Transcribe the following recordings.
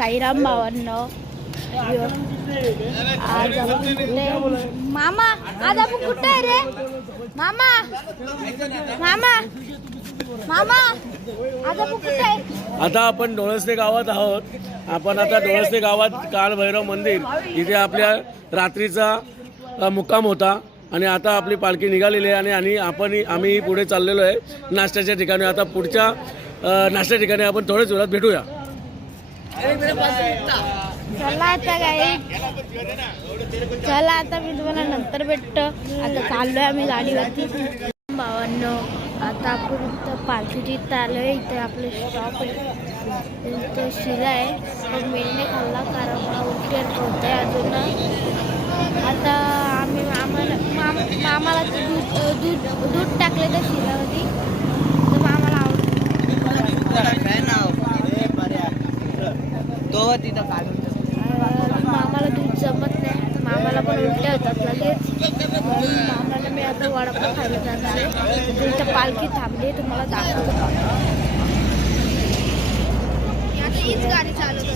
साईराम भावांनो, आज आपण कुठे मामा? आज आपण कुठे आहे रे मामा? मामा मामा आज आपण कुठे आहे? आता आपण डोळसते गावात आहोत. आपण आता डोळसते गावात कालभैरव मंदिर इथे आपल्या रात्रीचा मुक्काम होता आणि आता आपली पालखी निघालेली आहे आणि आम्ही पुढे चाललेलो आहे नाश्त्याच्या ठिकाणी. आता पुढच्या नाश्त्याच्या ठिकाणी आपण थोड्याच वेळात भेटूया. चला आता मी तुम्हाला नंतर भेटतो. आता चाललोय आम्ही गाडीवरती. भावांनो, आता आपण इथं पालखीची इथं आलोय. इथे आपले स्टॉप आहे. इथं शिरा आहे पण मेळणे खाल्ला कारण मला उलटी होत आहे अजून. आता आम्ही मामाला दूध टाकले त्या शिऱ्यामध्ये तर मामाला मामाला दूध जमत नाही. मामाला पण उलट्या होतात लगेच. मामाला मी आता वडापाव खायला जाणार आहे. तुमच्या पालखी थांबली तुम्हाला दाखवतो. आता हीच गाडी चालवते.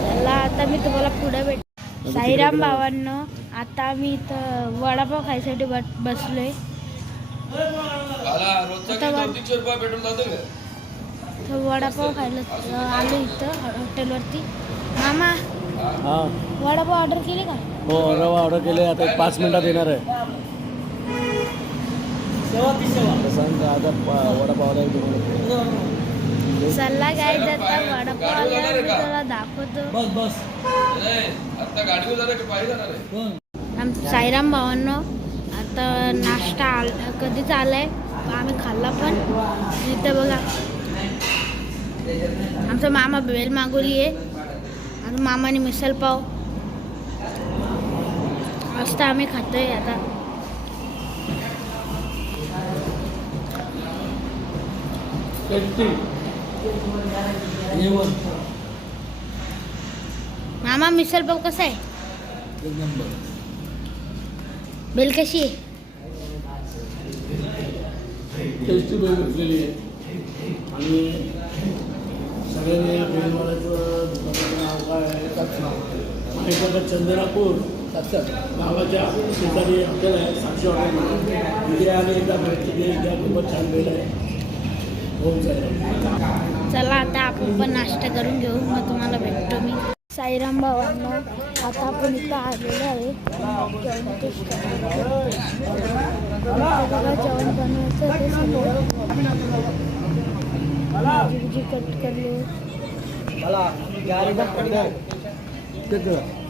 चला आता मी तुम्हाला पुढे भेट. साईराम भावांनो, आता मी इथं वडापाव खायसाठी बसलोय. वडापाव खायला आलो इथं हॉटेलवरती. मामा वडापाव ऑर्डर केली का? हो, ऑर्डर केले. आता 5 मिनिटात येणार आहे. आता वडापाव चला काय जाता वडापाव आल्यावर मी तुला दाखवतो. साईराम भावांनो, आता नाश्ता कधीच आलाय. आम्ही खाल्ला पण. इथं बघा आमचा मामा बेल मागवली आहे आणि मामाने मिसल पाव मस्त आम्ही खातोय. आता मामा मिसल पाव कसा आहे? बेल कशी आहे? आणि सगळ्यांनी बेलवाल्याचं दुकानाचं नाव काय आहे? चंद्रापूर गावाच्या शेजारी हॉटेल आहे, साक्षी हॉटेल म्हणून. तिथे आम्ही एकदा भेट दिली. खूपच छान बेल आहे. हो चालेल. चला आता आपण पण नाश्ता करून घेऊ, मग तुम्हाला भेटतो मी. साईराम भावांनो, आता आपण इथं आलेलो आहे. जेवण बनवायचं ते समोर भाजी कट करली.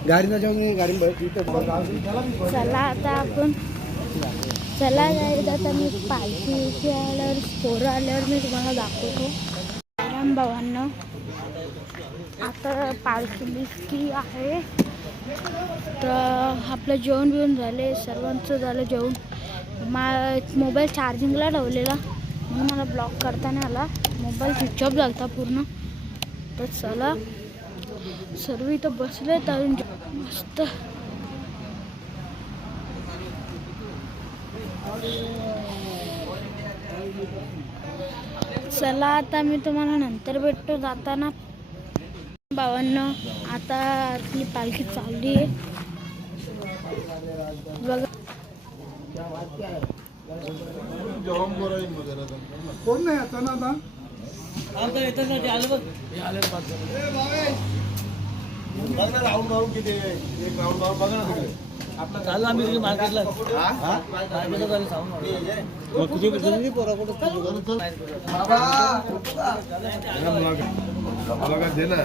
गाडीला जाऊन गाडी. चला आता आपण आता मी पालखी आल्यावर पोरं आल्यावर मी तुम्हाला दाखवतो. साईराम भावांनो, आता पालखी लिस्टी आहे. तर आपलं जेवण बिवून झाले, सर्वांचं झालं जेवण. मोबाईल चार्जिंगला ठेवलेला म्हणून मला ब्लॉक करता नाही आला. मोबाईल स्विच ऑफ झाला पूर्ण. तर चला सर्व इथं बसले तर मस्त. चला आता मी तुम्हाला नंतर भेटतो जाताना. भावांनो, आता आपली पालखी चालली आहे बघा. कोण नाही आता ना आता राऊंड राऊंड किती एक राऊंड राऊंड बघा ना. आपलं झालं आम्ही मार्केटला मुलाखत दे ना.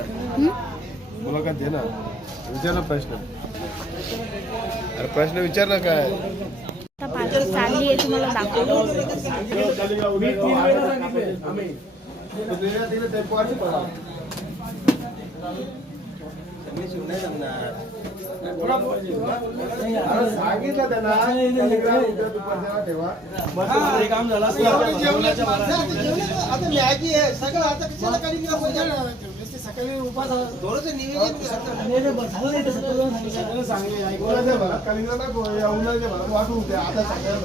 मुलाखत दे ना. विचार ना प्रश्न. अरे प्रश्न विचार ना काय. आता पालखी चालली आहे तुम्हाला दाखवतो. सांगितलं त्यांना ठेवा. काम झालं सकाळी उपास वाटू होते. आता सगळ्या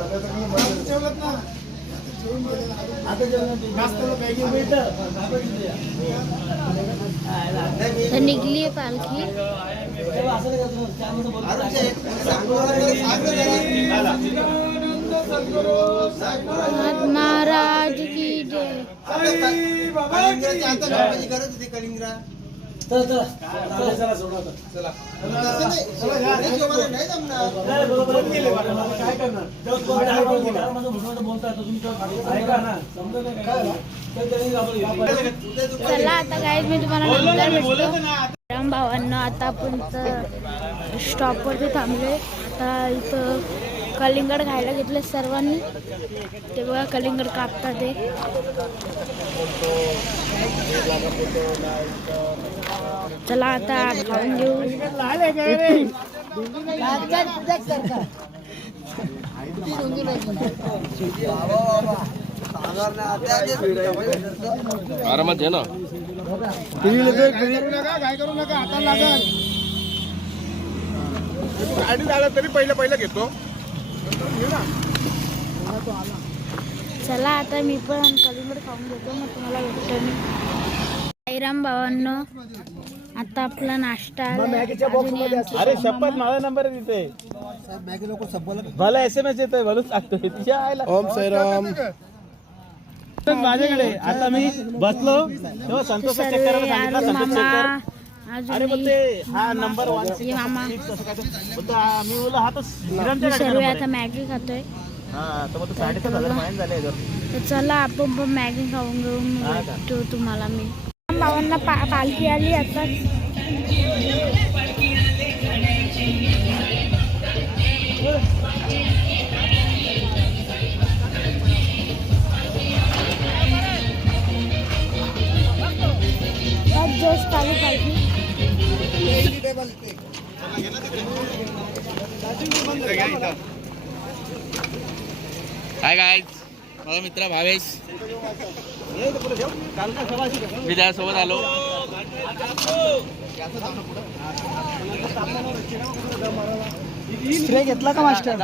तर निघली आहे पालखी. महाराज की जय. चला आता काय मी तुम्हाला नंतर भेटतो. राम भावांना आता आपण स्टॉपवरती थांबलोय. आता इथं कलिंगड खायला घेतले सर्वांनी. ते बघा कलिंगड कापतात ते. चला आता खाऊन घेऊ. आरामात घे ना. काय करू नका हाताला लागल. गाडी झाला तरी पहिलं घेतो. चला आता मी पण कलिंगड खाऊन घेतो, मग तुम्हाला भेटतो मी. साईराम भावांनो, आता आपला नाश्ता अरे शपथ माझा नंबर आहे तिथे. मला SMS येतोय म्हणून सांगतोय तिच्या आईला. ओम साईराम. माझ्याकडे आता मी बसलो तेव्हा संतोष चेक करायला सांगितलं. संतोष चेक कर. अरे बोलते हा नंबर मामा मी बोललो हा तर सर्व आता मॅगी खातोय. हा तर मग 7,500 फाईन झाले. तर चला आपण पण मॅगी खाऊन घेऊन भेटतो तुम्हाला मी. भावांना पालखी आली आता. जस्ट आली पालखी. हाय गाईज, माझा मित्र भावेश, मी त्यासोबत आलो. स्प्रे घेतला का मास्टर?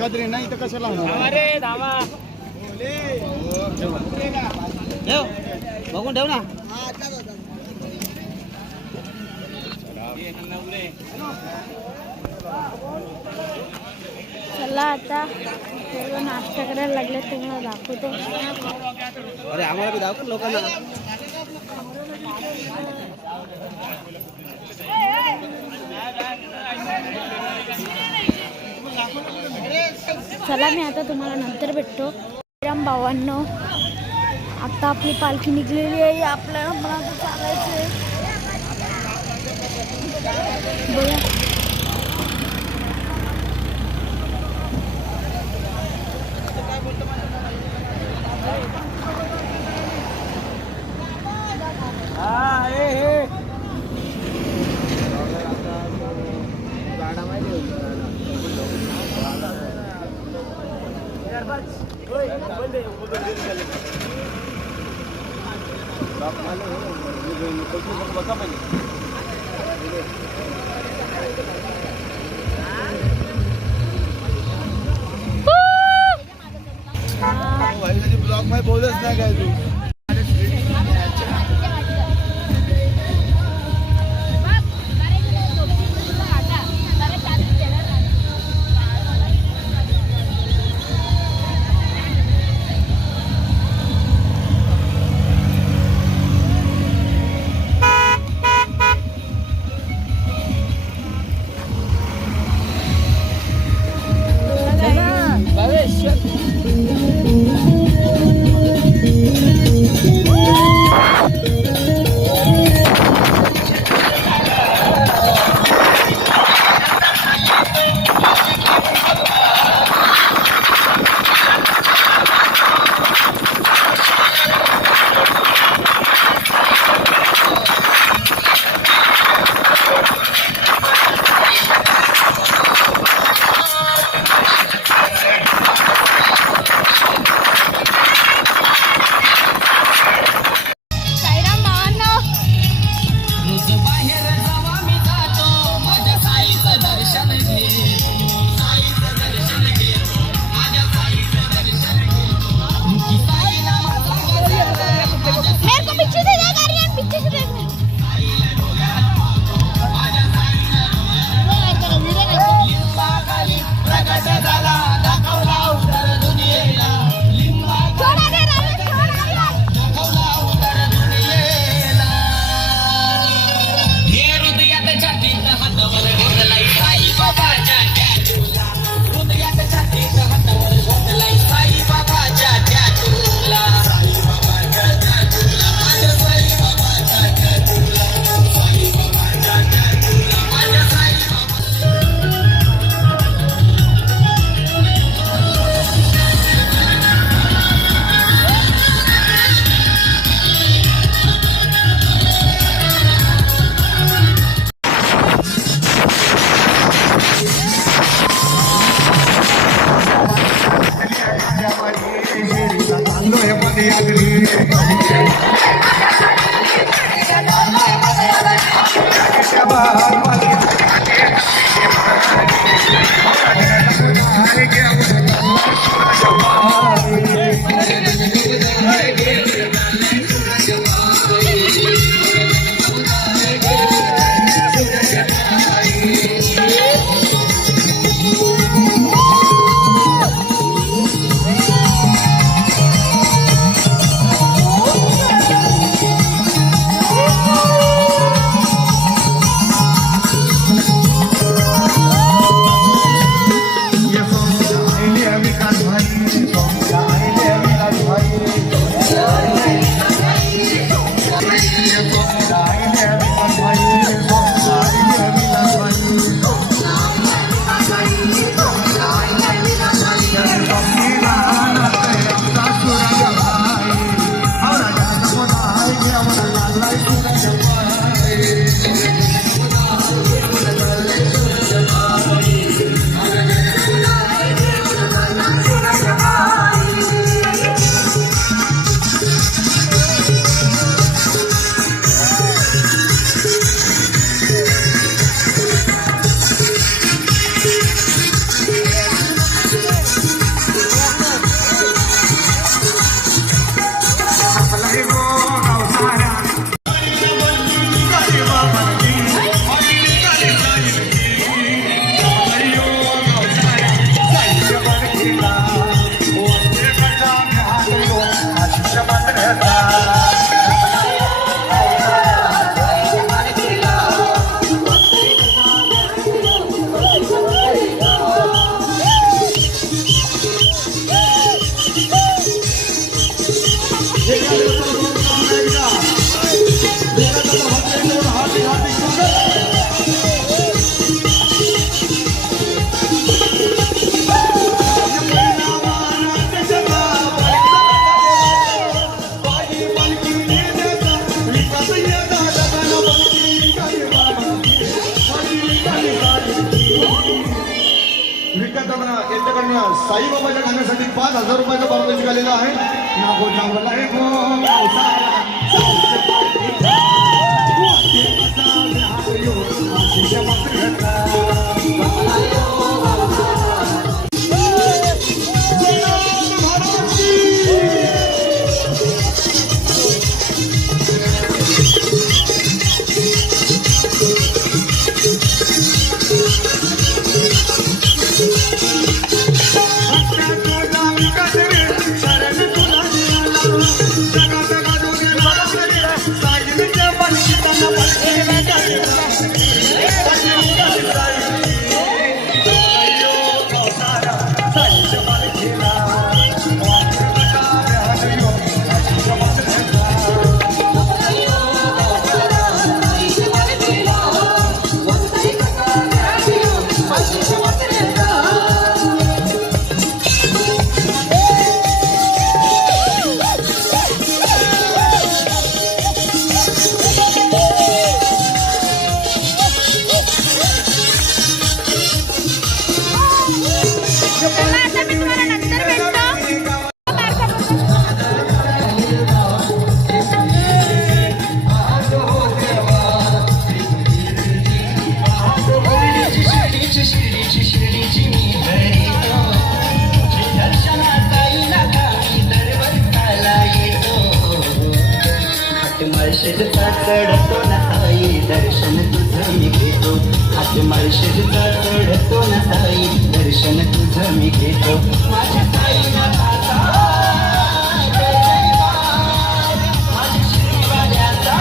कदरे नाही तर कशाला बघून ठेव ना. चला आता सर्व नाश्ता करायला लागले, तुम्हाला दाखवतो. अरे आम्हाला बी दाखव लोकांना. चला मी आता तुम्हाला नंतर भेटतो. राम भावांनो, आता आपली पालखी निघलेली आहे. आपल्याला मला आता चालायचं आहे. बघा ब्लॉक मध्ये बोलच नाही काय तू. भावेश यांच्याकडनं साईबाबाच्या गाण्यासाठी 5,000 रुपयाचा पारितोषिक आलेला आहे. नागो जांभला आहे गो गावचा चढतो ना साई दर्शन तुझं मी घेतो. हात माळशेजचा चढतो ना साई दर्शन तुझं मी घेतो. माझ्या साईला माझ्या श्रीवाल्याचा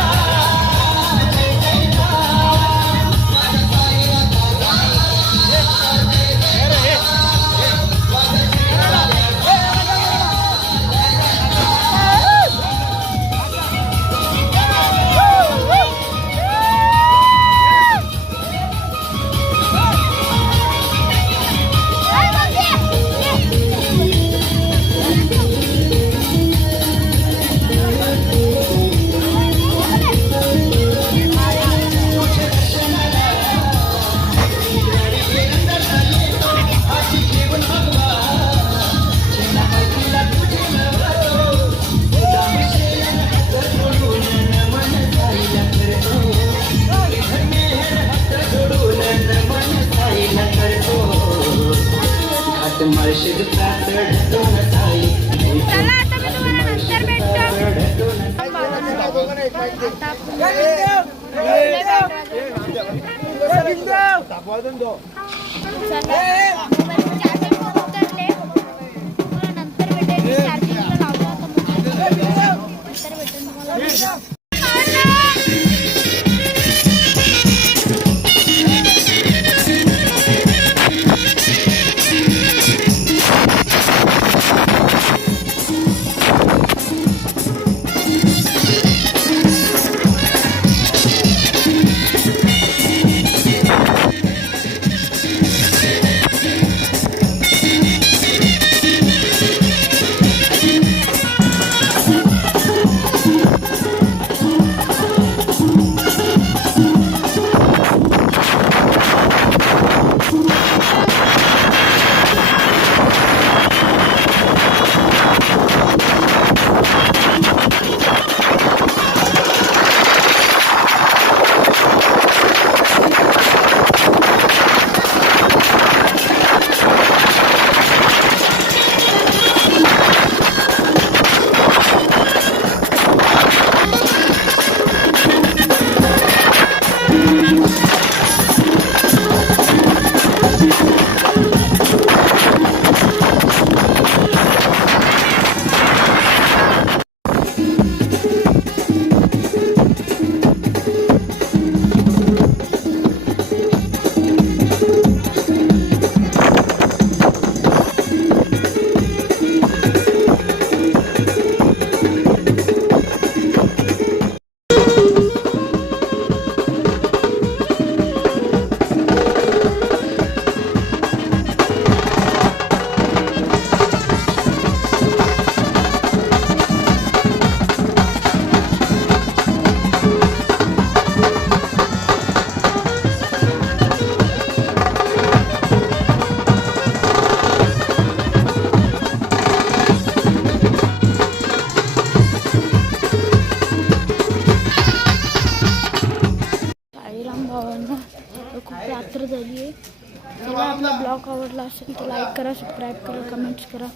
तुला आपला ब्लॉग आवडला असेल तर लाईक करा, सबस्क्राईब करा, कमेंट्स करा.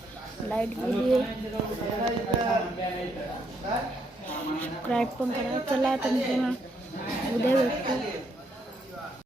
लाईट गेली सबस्क्राईब पण करा. चला आता मी पुन्हा उद्या भेटतो.